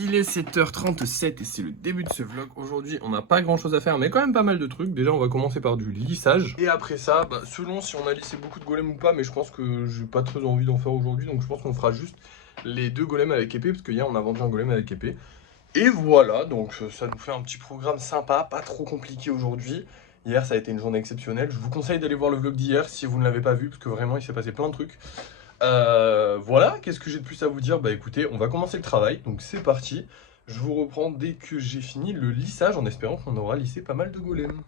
Il est 7h37 et c'est le début de ce vlog. Aujourd'hui, on n'a pas grand chose à faire, mais quand même pas mal de trucs. Déjà, on va commencer par du lissage. Et après ça, selon si on a lissé beaucoup de golems ou pas, mais je pense que j'ai pas très envie d'en faire aujourd'hui. Donc je pense qu'on fera juste les deux golems avec épée, parce que hier on a vendu un golem avec épée. Et voilà, donc ça nous fait un petit programme sympa, pas trop compliqué aujourd'hui. Hier, ça a été une journée exceptionnelle. Je vous conseille d'aller voir le vlog d'hier si vous ne l'avez pas vu, parce que vraiment, il s'est passé plein de trucs. Voilà, qu'est-ce que j'ai de plus à vous dire? Bah écoutez, on va commencer le travail, donc c'est parti. Je vous reprends dès que j'ai fini le lissage, en espérant qu'on aura lissé pas mal de golems.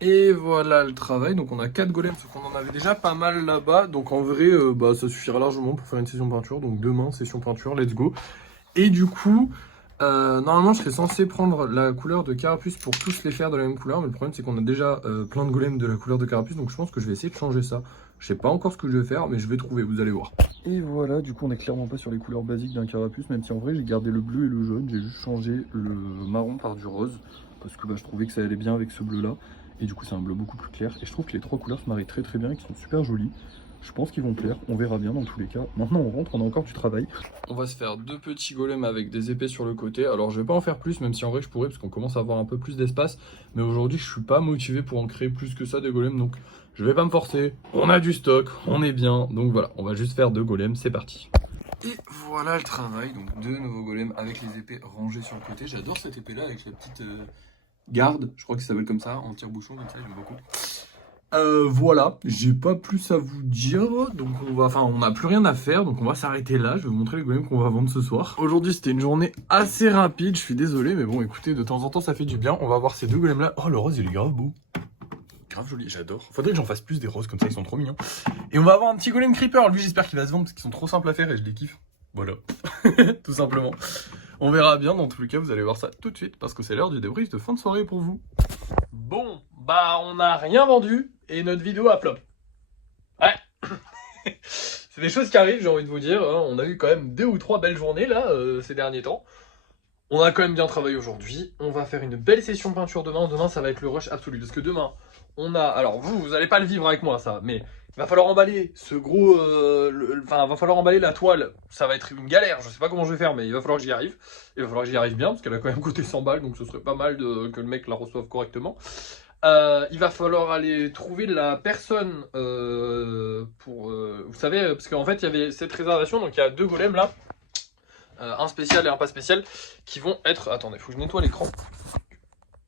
Et voilà le travail, donc on a 4 golems, sauf qu'on en avait déjà pas mal là-bas. Donc en vrai, ça suffira largement pour faire une session peinture. Donc demain, session peinture, let's go. Et du coup, normalement je serais censé prendre la couleur de carapuce pour tous les faire de la même couleur. Mais le problème c'est qu'on a déjà plein de golems de la couleur de carapuce. Donc je pense que je vais essayer de changer ça. Je sais pas encore ce que je vais faire, mais je vais trouver, vous allez voir. Et voilà, du coup on est clairement pas sur les couleurs basiques d'un carapuce, même si en vrai j'ai gardé le bleu et le jaune, j'ai juste changé le marron par du rose, parce que je trouvais que ça allait bien avec ce bleu là, et du coup c'est un bleu beaucoup plus clair, et je trouve que les trois couleurs se marient très très bien et qu'ils sont super jolis. Je pense qu'ils vont plaire, on verra bien dans tous les cas. Maintenant on rentre, on a encore du travail. On va se faire deux petits golems avec des épées sur le côté. Alors je vais pas en faire plus, même si en vrai je pourrais, parce qu'on commence à avoir un peu plus d'espace. Mais aujourd'hui je suis pas motivé pour en créer plus que ça des golems, donc je vais pas me forcer. On a du stock, on est bien, donc voilà, on va juste faire deux golems, c'est parti. Et voilà le travail, donc deux nouveaux golems avec les épées rangées sur le côté. J'adore cette épée là avec la petite garde, je crois que ça s'appelle comme ça, en tire-bouchon, comme ça, j'aime beaucoup. Voilà, j'ai pas plus à vous dire, donc on n'a plus rien à faire, donc on va s'arrêter là. Je vais vous montrer les golems qu'on va vendre ce soir. Aujourd'hui c'était une journée assez rapide, je suis désolé, mais bon écoutez, de temps en temps ça fait du bien. On va voir ces deux golems là. Oh, le rose il est grave beau, grave joli, j'adore. Faudrait que j'en fasse plus des roses comme ça, ils sont trop mignons. Et on va avoir un petit golem creeper, lui j'espère qu'il va se vendre parce qu'ils sont trop simples à faire et je les kiffe. Voilà, tout simplement. On verra bien, dans tous les cas vous allez voir ça tout de suite parce que c'est l'heure du débrief de fin de soirée pour vous. Bon, on n'a rien vendu et notre vidéo a flop. Ouais. C'est des choses qui arrivent, j'ai envie de vous dire. Hein. On a eu quand même 2 ou 3 belles journées là ces derniers temps. On a quand même bien travaillé aujourd'hui. On va faire une belle session peinture demain. Demain, ça va être le rush absolu. Parce que demain, on a... Alors vous allez pas le vivre avec moi ça, mais il va falloir emballer ce gros... Enfin, va falloir emballer la toile. Ça va être une galère. Je sais pas comment je vais faire, mais il va falloir que j'y arrive. Il va falloir que j'y arrive bien, parce qu'elle a quand même coûté 100 balles. Donc ce serait pas mal que le mec la reçoive correctement. Il va falloir aller trouver la personne vous savez, parce qu'en fait, il y avait cette réservation. Donc il y a 2 golems là. Un spécial et un pas spécial qui vont être... Attendez, faut que je nettoie l'écran.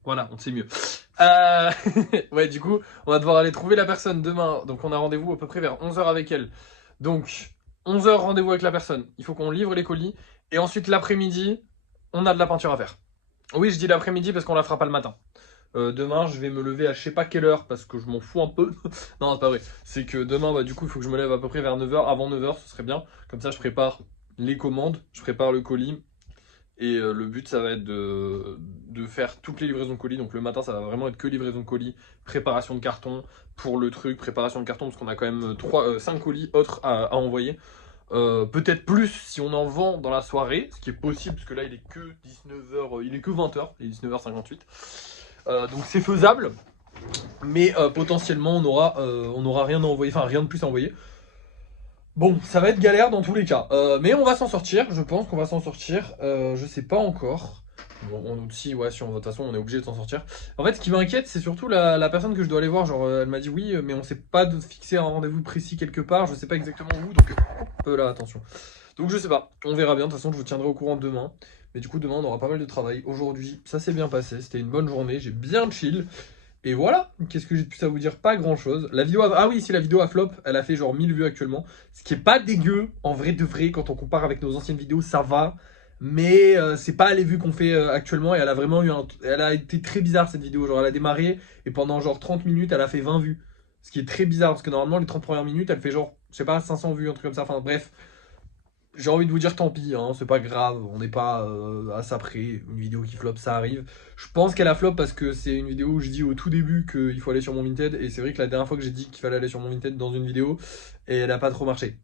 Voilà, on sait mieux. Ouais, du coup, on va devoir aller trouver la personne demain. Donc on a rendez-vous à peu près vers 11h avec elle. Donc 11h rendez-vous avec la personne. Il faut qu'on livre les colis. Et ensuite l'après-midi, on a de la peinture à faire. Oui, je dis l'après-midi parce qu'on la fera pas le matin. Demain, je vais me lever à je sais pas quelle heure parce que je m'en fous un peu. Non, c'est pas vrai. C'est que demain, du coup, il faut que je me lève à peu près vers 9h. Avant 9h, ce serait bien. Comme ça, je prépare les commandes, je prépare le colis. Et le but, ça va être de faire toutes les livraisons de colis. Donc le matin, ça va vraiment être que livraison de colis, préparation de carton pour le truc, préparation de carton, parce qu'on a quand même 5 colis autres à envoyer. Peut-être plus si on en vend dans la soirée, ce qui est possible, parce que là, il est que 19h, il est que 20h, il est 19h58. Donc c'est faisable, mais potentiellement, on aura rien à envoyer, enfin rien de plus à envoyer. Bon, ça va être galère dans tous les cas, mais on va s'en sortir, je pense qu'on va s'en sortir, je sais pas encore. Bon, si, ouais, de toute façon on est obligé de s'en sortir. En fait, ce qui m'inquiète, c'est surtout la personne que je dois aller voir, genre elle m'a dit oui, mais on sait pas de fixer un rendez-vous précis quelque part, je sais pas exactement où, donc là, attention. Donc je sais pas, on verra bien, de toute façon je vous tiendrai au courant demain. Mais du coup demain on aura pas mal de travail. Aujourd'hui, ça s'est bien passé, c'était une bonne journée, j'ai bien chill. Et voilà, qu'est-ce que j'ai de plus à vous dire? Pas grand chose. La vidéo Ah oui, si la vidéo a flop, elle a fait genre 1000 vues actuellement. Ce qui est pas dégueu, en vrai de vrai, quand on compare avec nos anciennes vidéos, ça va. Mais c'est pas les vues qu'on fait actuellement. Et elle a vraiment eu Elle a été très bizarre cette vidéo. Genre elle a démarré et pendant genre 30 minutes, elle a fait 20 vues. Ce qui est très bizarre parce que normalement les 30 premières minutes, elle fait genre, je sais pas, 500 vues, un truc comme ça. Enfin bref, j'ai envie de vous dire tant pis, hein, c'est pas grave, on n'est pas à ça près, une vidéo qui flop, ça arrive. Je pense qu'elle a flop parce que c'est une vidéo où je dis au tout début qu'il faut aller sur mon Vinted, et c'est vrai que la dernière fois que j'ai dit qu'il fallait aller sur mon Vinted dans une vidéo, et elle a pas trop marché.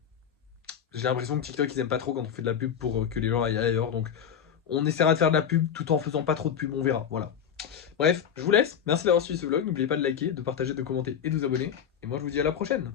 J'ai l'impression que TikTok ils aiment pas trop quand on fait de la pub pour que les gens aillent ailleurs, donc on essaiera de faire de la pub tout en faisant pas trop de pub, on verra, voilà. Bref, je vous laisse, merci d'avoir suivi ce vlog, n'oubliez pas de liker, de partager, de commenter et de vous abonner, et moi je vous dis à la prochaine.